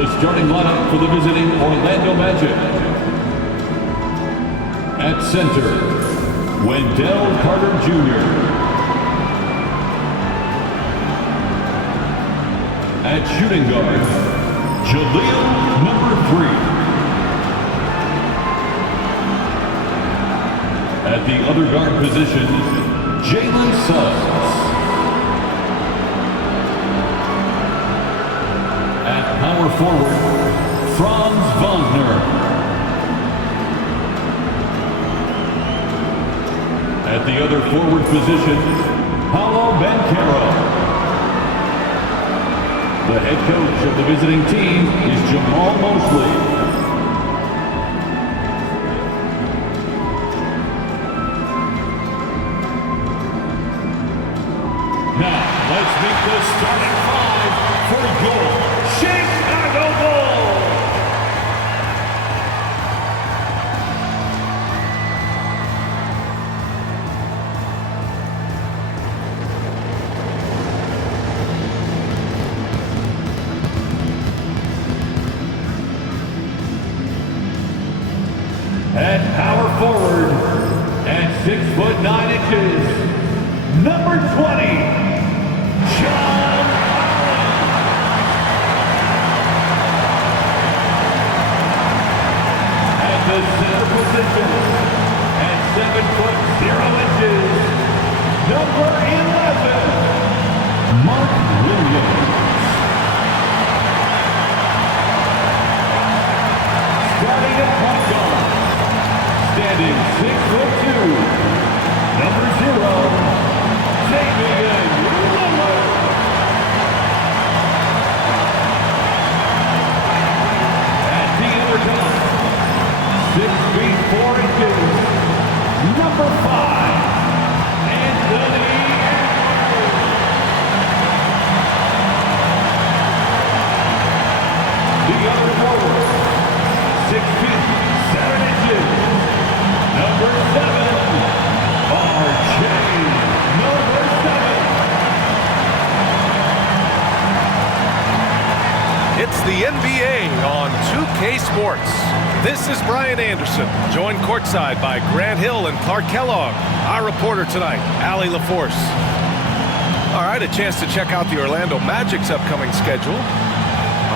The starting lineup for the visiting Orlando Magic. At center, Wendell Carter Jr. At shooting guard, Jaleel number 3. At the other guard position, Jalen Suggs. At power forward, Franz Wagner. At the other forward position, Palo. The head coach of the visiting team is Jamal Mosley. Now, let's meet the starting five for your Chicago Bulls. At power forward, at 6'9", number 20, John. At the center position, at 7'0", number 11, Mark Williams. Starting at point guard, standing 6'2", number 0, Damian Lillard. At the other top, 6'4", number 5, Anthony Edwards. The other forward, 6'7", number 7, RJ, number 7. It's the NBA on 2K Sports. This is Brian Anderson, joined courtside by Grant Hill and Clark Kellogg. Our reporter tonight, Allie LaForce. All right, a chance to check out the Orlando Magic's upcoming schedule.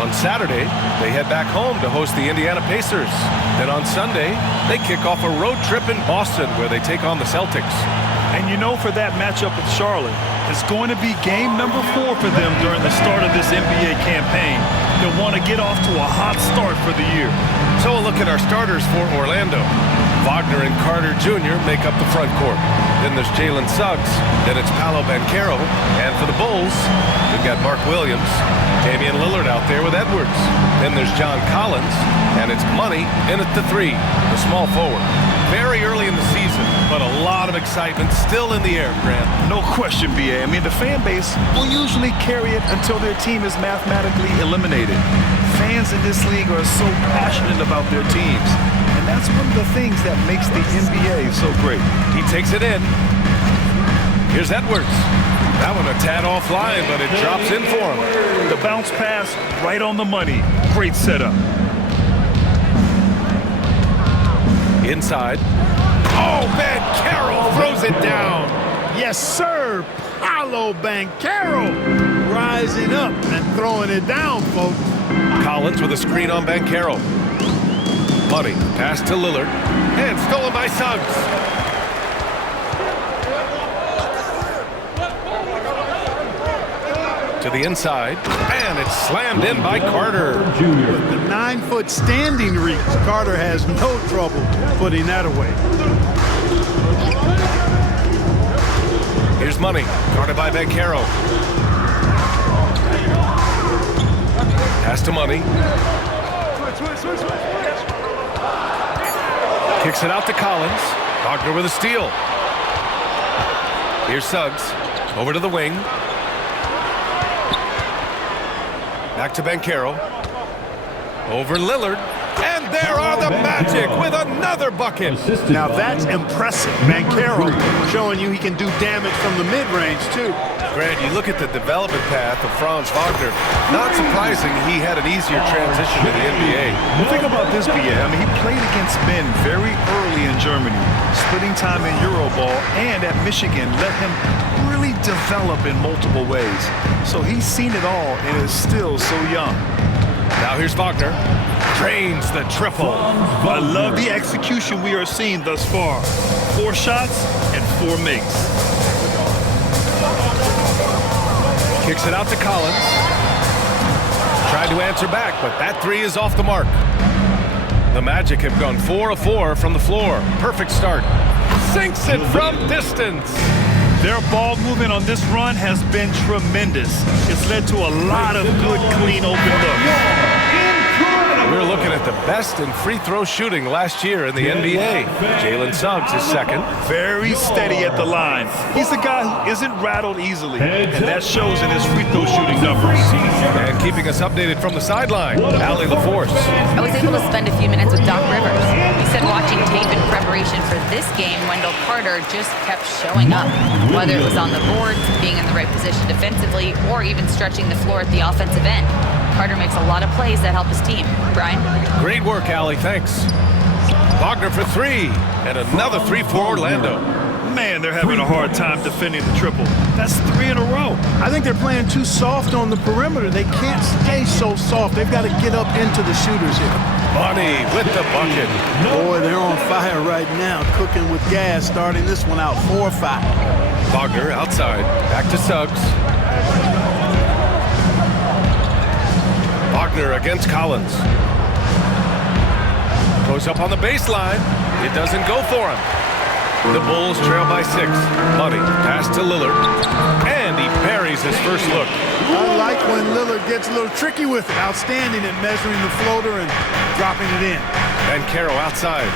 On Saturday, they head back home to host the Indiana Pacers. Then on Sunday, they kick off a road trip in Boston where they take on the Celtics. And you know, for that matchup with Charlotte, it's going to be game number 4 for them during the start of this NBA campaign. They'll want to get off to a hot start for the year. So a look at our starters for Orlando. Wagner and Carter Jr. make up the front court. Then there's Jalen Suggs. Then it's Palo. And for the Bulls, we've got Mark Williams, Damian Lillard out there with Edwards. Then there's John Collins, and it's Money in at the 3, the small forward. Very early in the season, but a lot of excitement still in the air, Grant. No question, B.A. I mean, the fan base will usually carry it until their team is mathematically eliminated. Fans in this league are so passionate about their teams. And that's one of the things that makes the NBA so great. He takes it in. Here's Edwards. That one a tad offline, but it drops in for him. The bounce pass right on the money. Great setup. Inside. Oh, Banchero throws it down. Yes, sir. Palo Banchero rising up and throwing it down, folks. Collins with a screen on Banchero. Money pass to Lillard. And stolen by Suggs. To the inside, and it's slammed in by Carter Jr. With the 9-foot standing reach, Carter has no trouble putting that away. Here's Money, guarded by Banchero. Pass to Money. Kicks it out to Collins. Wagner with a steal. Here's Suggs, over to the wing. Back to Banchero. Over Lillard. And there are the Magic with another bucket. Now that's impressive. Banchero showing you he can do damage from the mid-range, too. Grant, you look at the development path of Franz Wagner, not surprising he had an easier transition to the NBA. Well, think about this, BA. I mean, he played against men very early in Germany, splitting time in Euroball, and at Michigan let him really develop in multiple ways. So he's seen it all and is still so young. Now here's Wagner. Drains the triple. I love the execution we are seeing thus far. 4 shots and 4 makes. Kicks it out to Collins. Tried to answer back, but that 3 is off the mark. The Magic have gone 4 of 4 from the floor. Perfect start. Sinks it from distance. Their ball movement on this run has been tremendous. It's led to a lot of good, clean, open looks. We're looking at the best in free throw shooting last year in the NBA. Jalen Suggs is second. Very steady at the line. He's a guy who isn't rattled easily, and that shows in his free throw shooting numbers. And keeping us updated from the sideline, Allie LaForce. I was able to spend a few minutes with Doc Rivers. He said watching tape in preparation for this game, Wendell Carter just kept showing up. Whether it was on the boards, being in the right position defensively, or even stretching the floor at the offensive end. Carter makes a lot of plays that help his team. Brian? Great work, Allie. Thanks. Wagner for 3, and another 3 for Orlando. Man, they're having a hard time defending the triple. That's 3 in a row. I think they're playing too soft on the perimeter. They can't stay so soft. They've got to get up into the shooters here. Money with the bucket. Boy, they're on fire right now, cooking with gas, starting this one out 4-5. Wagner outside. Back to Suggs. Wagner against Collins. Goes up on the baseline. It doesn't go for him. The Bulls trail by 6. Money pass to Lillard. And he buries his first look. I like when Lillard gets a little tricky with it. Outstanding at measuring the floater and dropping it in. And Caro outside.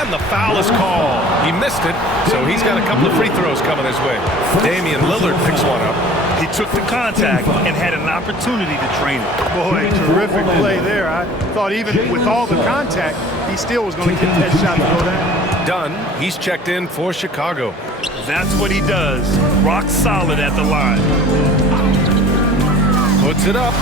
And the foul is called. He missed it, so he's got a couple of free throws coming his way. Damian Lillard picks one up. He took the contact and had an opportunity to train it. Boy, terrific play there. I thought even with all the contact, he still was going to get that shot to go down. Done. He's checked in for Chicago. That's what he does. Rock solid at the line. Puts it up.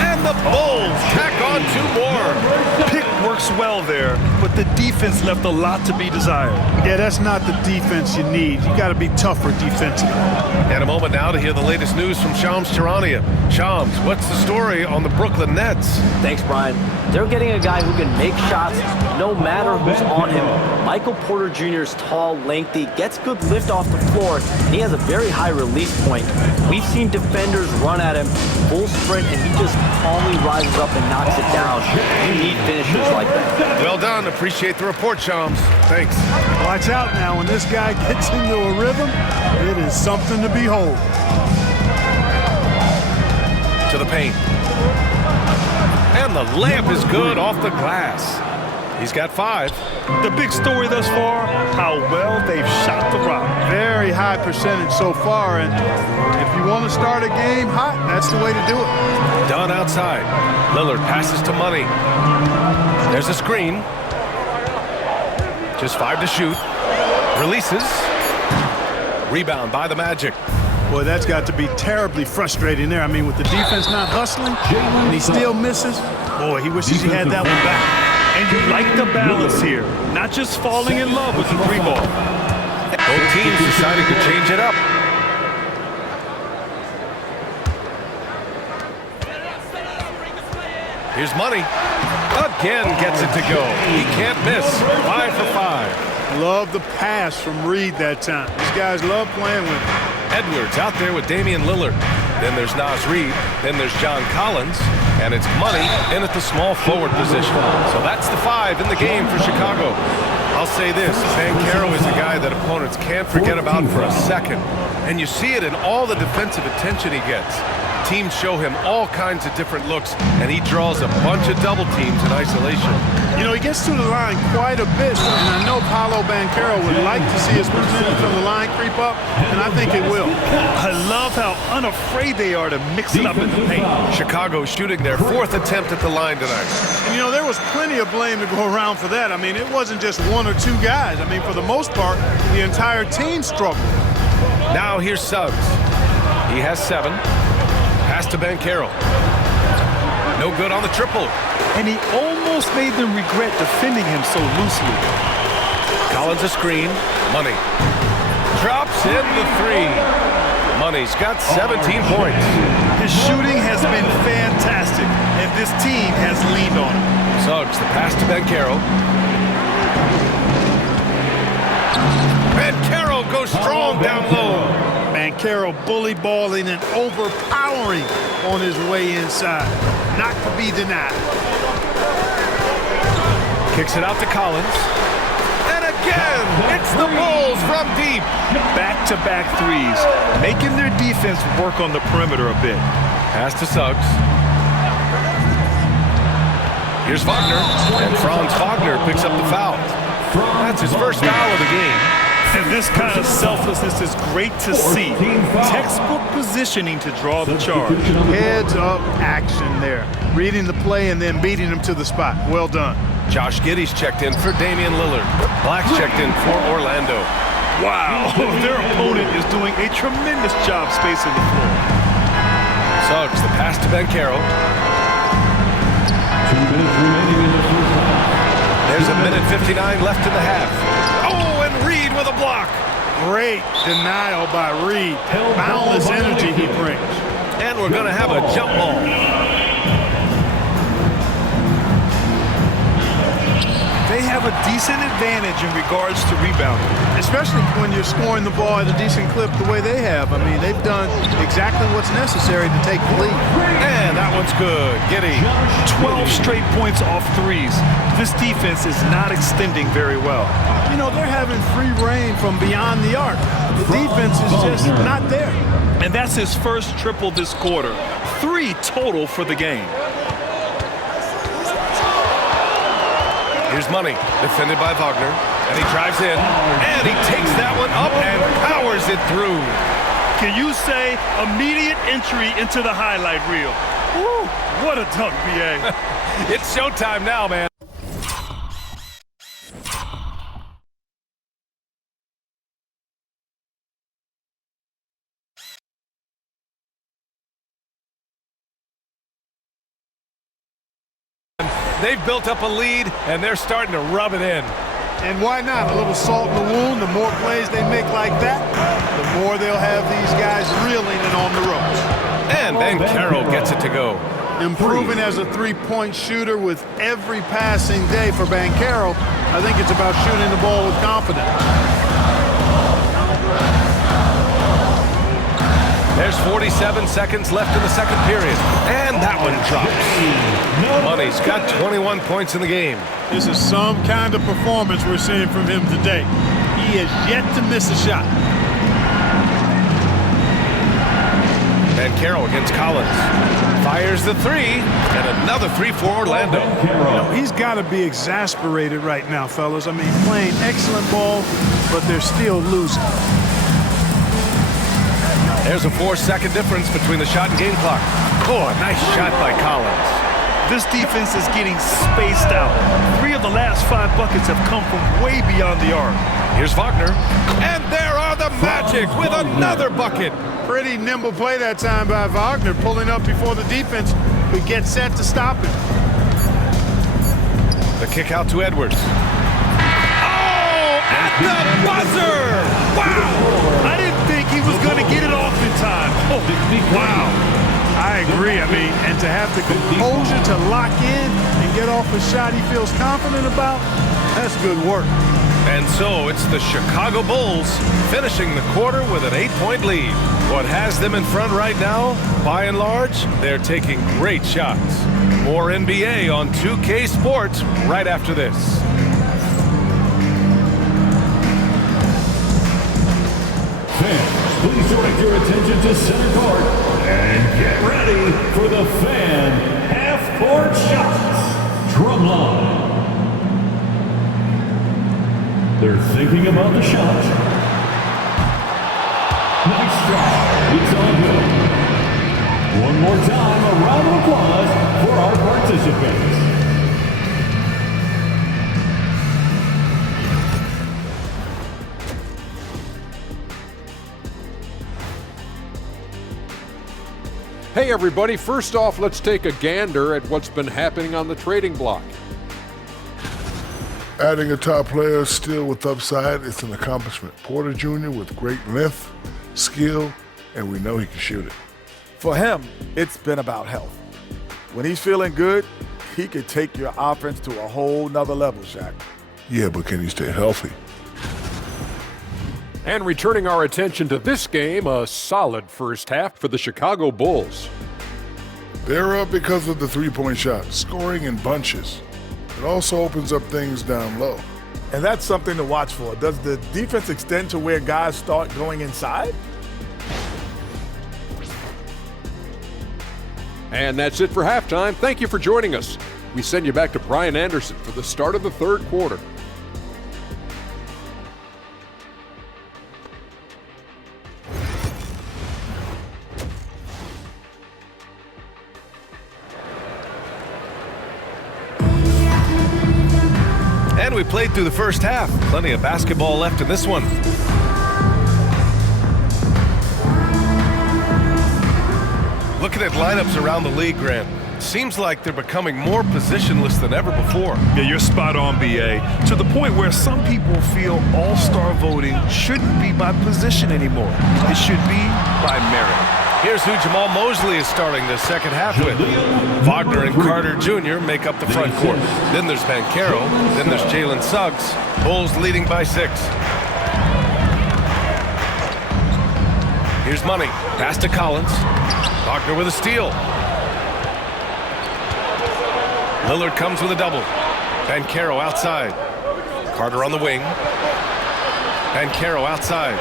And the Bulls tack on 2 more. Pick works well there, but the defense left a lot to be desired. Yeah, that's not the defense you need. You got to be tougher defensively. And a moment now to hear the latest news from Shams Charania. Shams, what's the story on the Brooklyn Nets? Thanks, Brian. They're getting a guy who can make shots no matter who's on him. Michael Porter Jr. is tall, lengthy, gets good lift off the floor, and he has a very high release point. We've seen defenders run at him, full sprint, and he just calmly rises up and knocks it down. You need finishers like that. Well done. Appreciate the report, Shams. Thanks. Watch out now. When this guy gets into a rhythm, it is something to behold. To the paint. And the layup is good off the glass. He's got 5. The big story thus far, how well they've shot the rock. Very high percentage so far, and if you want to start a game hot, that's the way to do it. Done outside. Lillard passes to Money. There's a screen. Just 5 to shoot. Releases. Rebound by the Magic. Boy, that's got to be terribly frustrating there. I mean, with the defense not hustling, and he still misses. Boy, he wishes he had that one back. And you like the balance here, not just falling in love with the 3 ball. Both teams deciding to change it up. Here's Money. Again gets it to go. He can't miss. 5 for 5. Love the pass from Reed that time. These guys love playing with him. Edwards out there with Damian Lillard. Then there's Naz Reid. Then there's John Collins. And it's Money in at the small forward position. So that's the 5 in the game for Chicago. I'll say this, Caro is a guy that opponents can't forget about for a second. And you see it in all the defensive attention he gets. Teams show him all kinds of different looks, and he draws a bunch of double teams in isolation. You know, he gets to the line quite a bit, and I know Palo would like to see his percentage from the line creep up, and I think it will. I love how unafraid they are to mix it up in the paint. Chicago shooting their 4th attempt at the line tonight. And, you know, there was plenty of blame to go around for that. I mean, it wasn't just 1 or 2 guys. I mean, for the most part, the entire team struggled. Now here's Suggs. He has 7. Pass to Banchero. No good on the triple. And he almost made them regret defending him so loosely. Collins a screen. Money. Drops in the 3. Money's got 17 points. His shooting has been fantastic, and this team has leaned on him. Suggs, the pass to Banchero. Banchero goes strong down low. Banchero bully balling and overpowering on his way inside. Not to be denied. Kicks it out to Collins. And again, it's the Bulls from deep. Back-to-back threes, making their defense work on the perimeter a bit. Pass to Suggs. Here's Wagner. And Franz Wagner picks up the foul. That's his first foul of the game. And this kind of selflessness is great to see. Textbook positioning to draw the charge. Heads up action there. Reading the play and then beating him to the spot. Well done. Josh Giddey's checked in for Damian Lillard. Black's checked in for Orlando. Wow, their opponent is doing a tremendous job spacing the floor. Suggs, the pass to Banchero. 2 minutes remaining in the first half. There's 1:59 left in the half. Oh, and Reed with a block. Great denial by Reed. Boundless energy he brings. And we're going to have a jump ball. They have a decent advantage in regards to rebounding. Especially when you're scoring the ball at a decent clip the way they have. I mean, they've done exactly what's necessary to take the lead. And that one's good. Giddey. 12 straight points off threes. This defense is not extending very well. You know, they're having free reign from beyond the arc. The defense is just not there. And that's his first triple this quarter. 3 total for the game. Here's Money, defended by Wagner. And he drives in. And he takes that one up and powers it through. Can you say immediate entry into the highlight reel? Woo, what a dunk, BA. It's showtime now, man. They've built up a lead, and they're starting to rub it in. And why not? A little salt in the wound. The more plays they make like that, the more they'll have these guys reeling and on the ropes. And Banchero gets it to go. Improving as a three-point shooter with every passing day for Banchero. I think it's about shooting the ball with confidence. There's 47 seconds left in the second period. And that one drops. Money's got 21 points in the game. This is some kind of performance we're seeing from him today. He has yet to miss a shot. Banchero against Collins. Fires the 3. And another 3 for Orlando. You know, he's got to be exasperated right now, fellas. I mean, playing excellent ball, but they're still losing. There's a 4-second difference between the shot and game clock. Oh, a nice shot by Collins. This defense is getting spaced out. 3 of the last 5 buckets have come from way beyond the arc. Here's Wagner. And there are the Magic with another bucket. Pretty nimble play that time by Wagner, pulling up before the defense would get set to stop him. The kick out to Edwards. Oh, at the buzzer! Wow! I didn't think he was going to get it off in time. Oh, wow. I agree. I mean, and to have the composure to lock in and get off a shot he feels confident about, that's good work. And so it's the Chicago Bulls finishing the quarter with an 8-point lead. What has them in front right now, by and large, they're taking great shots. More NBA on 2K Sports right after this. Fans, please direct your attention to center court and get ready for the fan half-court shots. Drumline. They're thinking about the shot. Nice try. It's on good. One more time, a round of applause for our participants. Hey everybody, first off, let's take a gander at what's been happening on the trading block. Adding a top player still with upside, it's an accomplishment. Porter Jr. with great length, skill, and we know he can shoot it. For him, it's been about health. When he's feeling good, he could take your offense to a whole nother level, Shaq. Yeah, but can he stay healthy? And returning our attention to this game, a solid first half for the Chicago Bulls. They're up because of the three-point shot, scoring in bunches. It also opens up things down low. And that's something to watch for. Does the defense extend to where guys start going inside? And that's it for halftime. Thank you for joining us. We send you back to Brian Anderson for the start of the third quarter. And we played through the first half. Plenty of basketball left in this one. Looking at lineups around the league, Grant, seems like they're becoming more positionless than ever before. Yeah, you're spot on, BA. To the point where some people feel all-star voting shouldn't be by position anymore. It should be by merit. Here's who Jamal Mosley is starting the second half with. Wagner and Carter Jr. make up the front court. Then there's Banchero. Then there's Jalen Suggs. Bulls leading by 6. Here's Money. Pass to Collins. Wagner with a steal. Lillard comes with a double. Banchero outside. Carter on the wing. Banchero outside.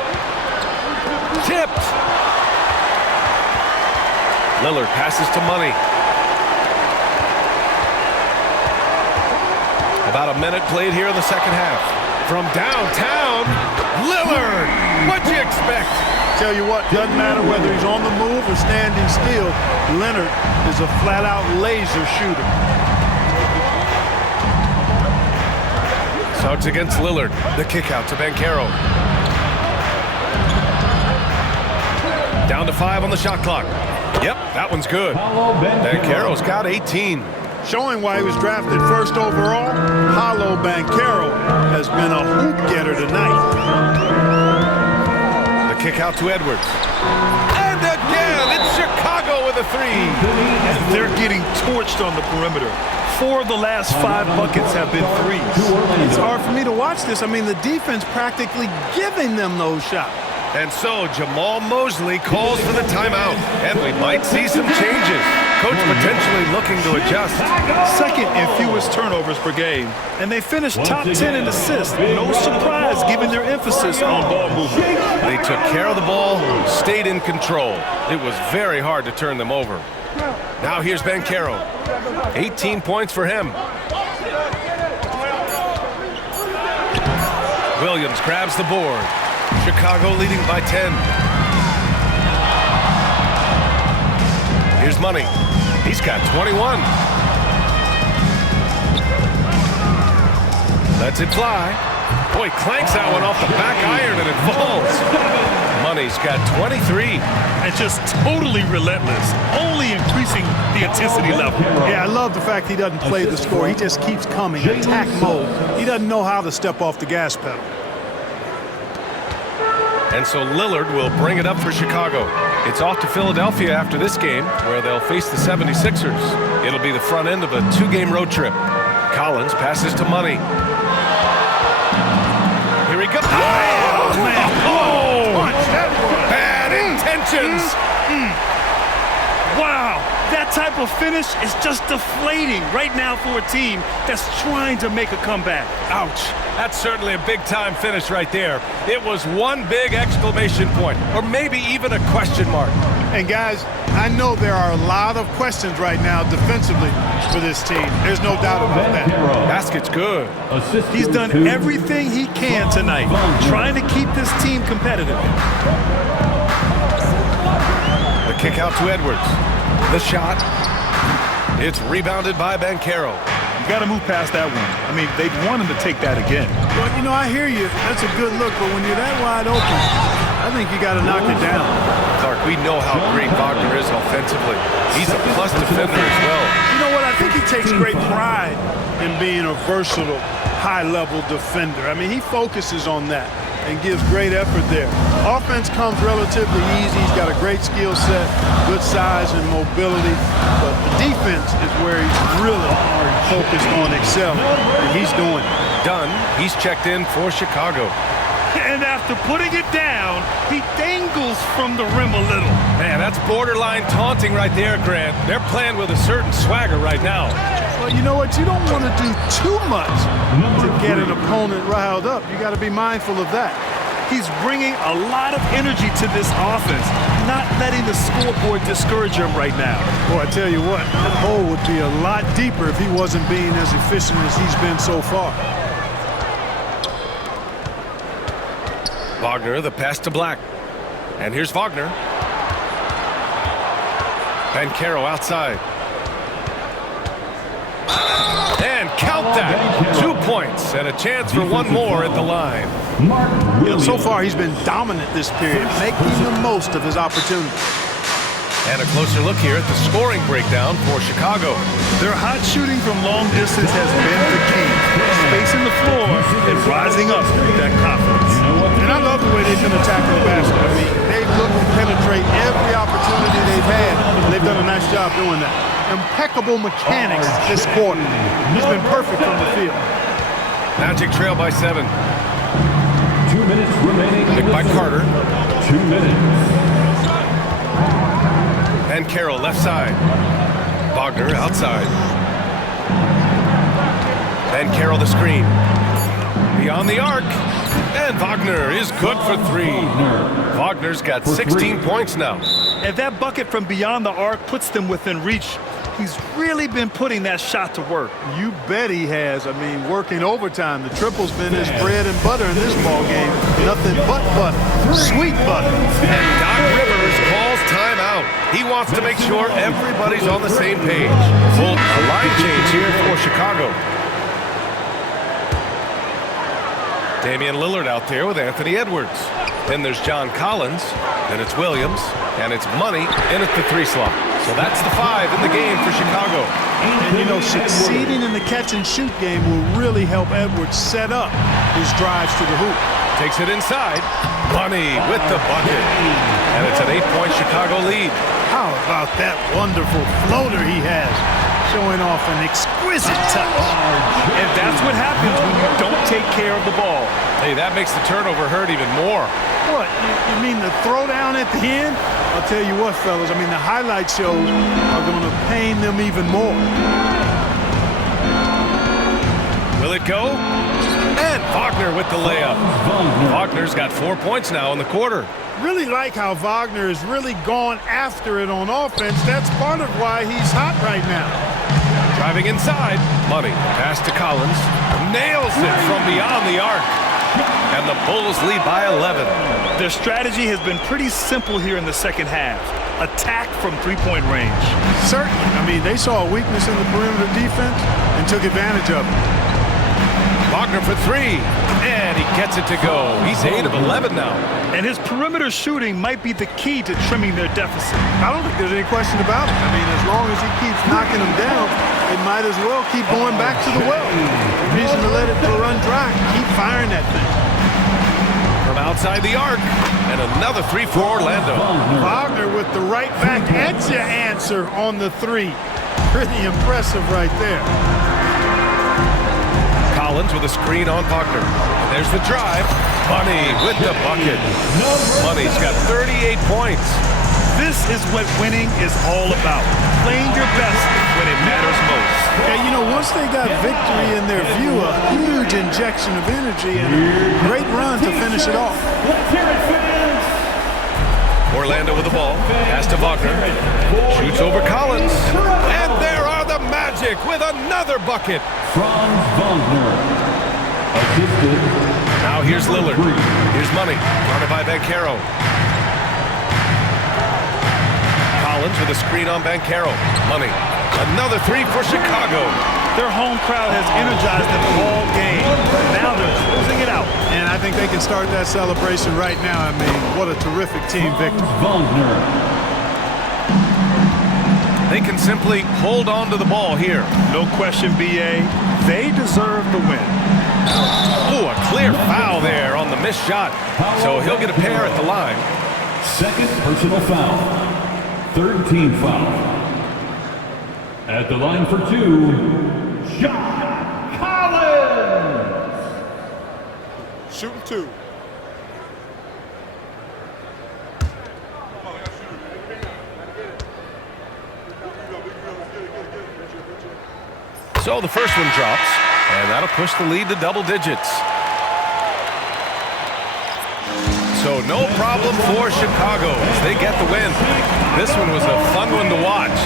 Tipped! Lillard passes to Money. About a minute played here in the second half. From downtown, Lillard! What'd you expect? Tell you what, doesn't matter whether he's on the move or standing still, Leonard is a flat-out laser shooter. Suggs against Lillard. The kick out to Banchero. Down to 5 on the shot clock. Yep, that one's good. Banchero's got 18. Showing why he was drafted first overall, Palo Banchero has been a hoop getter tonight. The kick out to Edwards. And again, it's Chicago with a 3. And they're getting torched on the perimeter. 4 of the last 5 buckets have been threes. It's hard for me to watch this. I mean, the defense practically giving them those shots. And so Jamal Mosley calls for the timeout, and we might see some changes. Coach potentially looking to adjust. Second in fewest turnovers per game. And they finished top 10 in assists. No surprise given their emphasis on ball movement. They took care of the ball, stayed in control. It was very hard to turn them over. Now here's Banchero. 18 points for him. Williams grabs the board. Chicago leading by 10. Here's Money. He's got 21. Lets it fly. Boy, clanks that one off the back iron and it falls. Money's got 23. And just totally relentless, only increasing the intensity level. Yeah, I love the fact he doesn't play the score. He just keeps coming, attack mode. He doesn't know how to step off the gas pedal. And so Lillard will bring it up for Chicago. It's off to Philadelphia after this game, where they'll face the 76ers. It'll be the front end of a 2-game road trip. Collins passes to Money. Here he goes. Oh, man. Oh, bad intentions. Wow, that type of finish is just deflating right now for a team that's trying to make a comeback. Ouch. That's certainly a big-time finish right there. It was one big exclamation point, or maybe even a question mark. And guys, I know there are a lot of questions right now defensively for this team. There's no doubt about that. Basket's good. He's done everything he can tonight, trying to keep this team competitive. The kick out to Edwards. The shot. It's rebounded by Banchero. You got to move past that one. I mean, they'd want him to take that again. Well, you know, I hear you. That's a good look, but when you're that wide open, I think you got to knock it down. Clark, we know how great Wagner is offensively. He's a plus defender as well. You know what? I think he takes great pride in being a versatile, high-level defender. I mean, he focuses on that and gives great effort there. Offense comes relatively easy. He's got a great skill set, good size and mobility. But the defense is where he's really focused on excelling, and he's doing it. Dunn, he's checked in for Chicago. And after putting it down, he dangles from the rim a little. Man, that's borderline taunting right there, Grant. They're playing with a certain swagger right now. Well, you know what? You don't want to do too much to get an opponent riled up. You got to be mindful of that. He's bringing a lot of energy to this offense, not letting the scoreboard discourage him right now. Boy, I tell you what, that hole would be a lot deeper if he wasn't being as efficient as he's been so far. Wagner, the pass to Black. And here's Wagner. Banchero outside. And count that. 2 points and a chance for one more at the line. You know, so far he's been dominant this period, making the most of his opportunities. And a closer look here at the scoring breakdown for Chicago. Their hot shooting from long distance has been the key. Spacing the floor and rising up with that confidence. And I love the way they've been attacking the basket. I mean, they've looked to penetrate every opportunity they've had, and they've done a nice job doing that. Impeccable mechanics this quarter. He's been perfect from the field. Magic trail by 7. 2 minutes remaining. Picked by Carter. 2 minutes. Banchero left side. Wagner outside. Banchero the screen. Beyond the arc. And Wagner is good for 3. Wagner's got 16 points now. And that bucket from beyond the arc puts them within reach. He's really been putting that shot to work. You bet he has. I mean, working overtime. The triple's been his bread and butter in this ball game. Nothing but butter. Sweet butter. And Doc Rivers calls timeout. He wants to make sure everybody's on the same page. Full line change here for Chicago. Damian Lillard out there with Anthony Edwards. Then there's John Collins. Then it's Williams. And it's Money in at the 3 slot. So that's the 5 in the game for Chicago. And, you know, succeeding in the catch-and-shoot game will really help Edwards set up his drives to the hoop. Takes it inside. Money with the bucket. And it's an 8-point Chicago lead. How about that wonderful floater he has? Showing off an exquisite touch. And that's what happens when you don't take care of the ball. Hey, that makes the turnover hurt even more. What, you mean the throwdown at the end? I'll tell you what, fellas, I mean, the highlight shows are going to pain them even more. Will it go? And Wagner with the layup. Wagner's got 4 points now in the quarter. Really like how Wagner has really gone after it on offense. That's part of why he's hot right now. Driving inside. Money. Pass to Collins. Nails it from beyond the arc. And the Bulls lead by 11. Their strategy has been pretty simple here in the second half. Attack from three-point range. Certainly. I mean, they saw a weakness in the perimeter defense and took advantage of it. Wagner for 3. And he gets it to go. He's 8 of 11 now. And his perimeter shooting might be the key to trimming their deficit. I don't think there's any question about it. I mean, as long as he keeps knocking them down, they might as well keep going back to the well. No reason to let it run dry. Keep firing that thing. From outside the arc. And another 3 for Orlando. Wagner with the right back edge answer on the 3. Pretty impressive right there. Collins with a screen on Wagner. And there's the drive. Money with the bucket. Money's got 38 points. This is what winning is all about. Playing your best when it matters most. Yeah, you know, once they got victory in their view, a huge injection of energy and a great run to finish it off. Orlando with the ball. Pass to Wagner. Shoots over Collins. And there are the Magic with another bucket. Franz Wagner. Assisted. Now here's Lillard. Here's Money. Guarded by Banchero. Collins with a screen on Banchero. Money. Another 3 for Chicago. Their home crowd has energized them all game. Now they're closing it out. And I think they can start that celebration right now. I mean, what a terrific team victory. They can simply hold on to the ball here. No question, BA. They deserve the win. Oh, a clear foul there on the missed shot. So he'll get a pair at the line. Second personal foul. Third team foul. At the line for two, John Collins. Shooting two. So the first one drops, and that'll push the lead to double digits. So no problem for Chicago as they get the win. This one was a fun one to watch.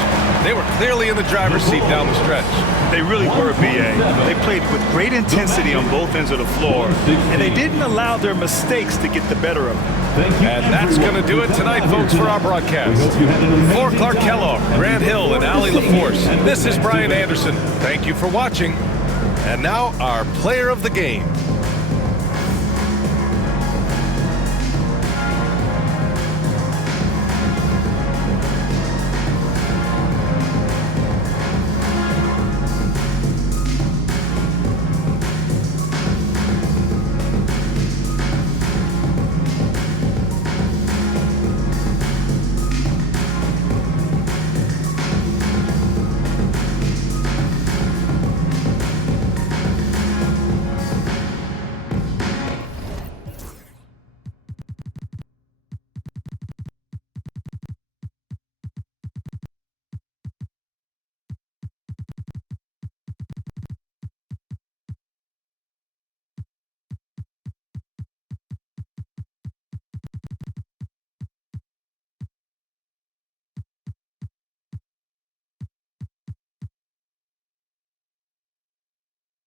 They were clearly in the driver's seat down the stretch. They really were, BA. They played with great intensity on both ends of the floor, and they didn't allow their mistakes to get the better of them. And that's going to do it tonight, folks, for our broadcast. For Clark Kellogg, Grant Hill, and Allie LaForce, this is Brian Anderson. Thank you for watching. And now our player of the game.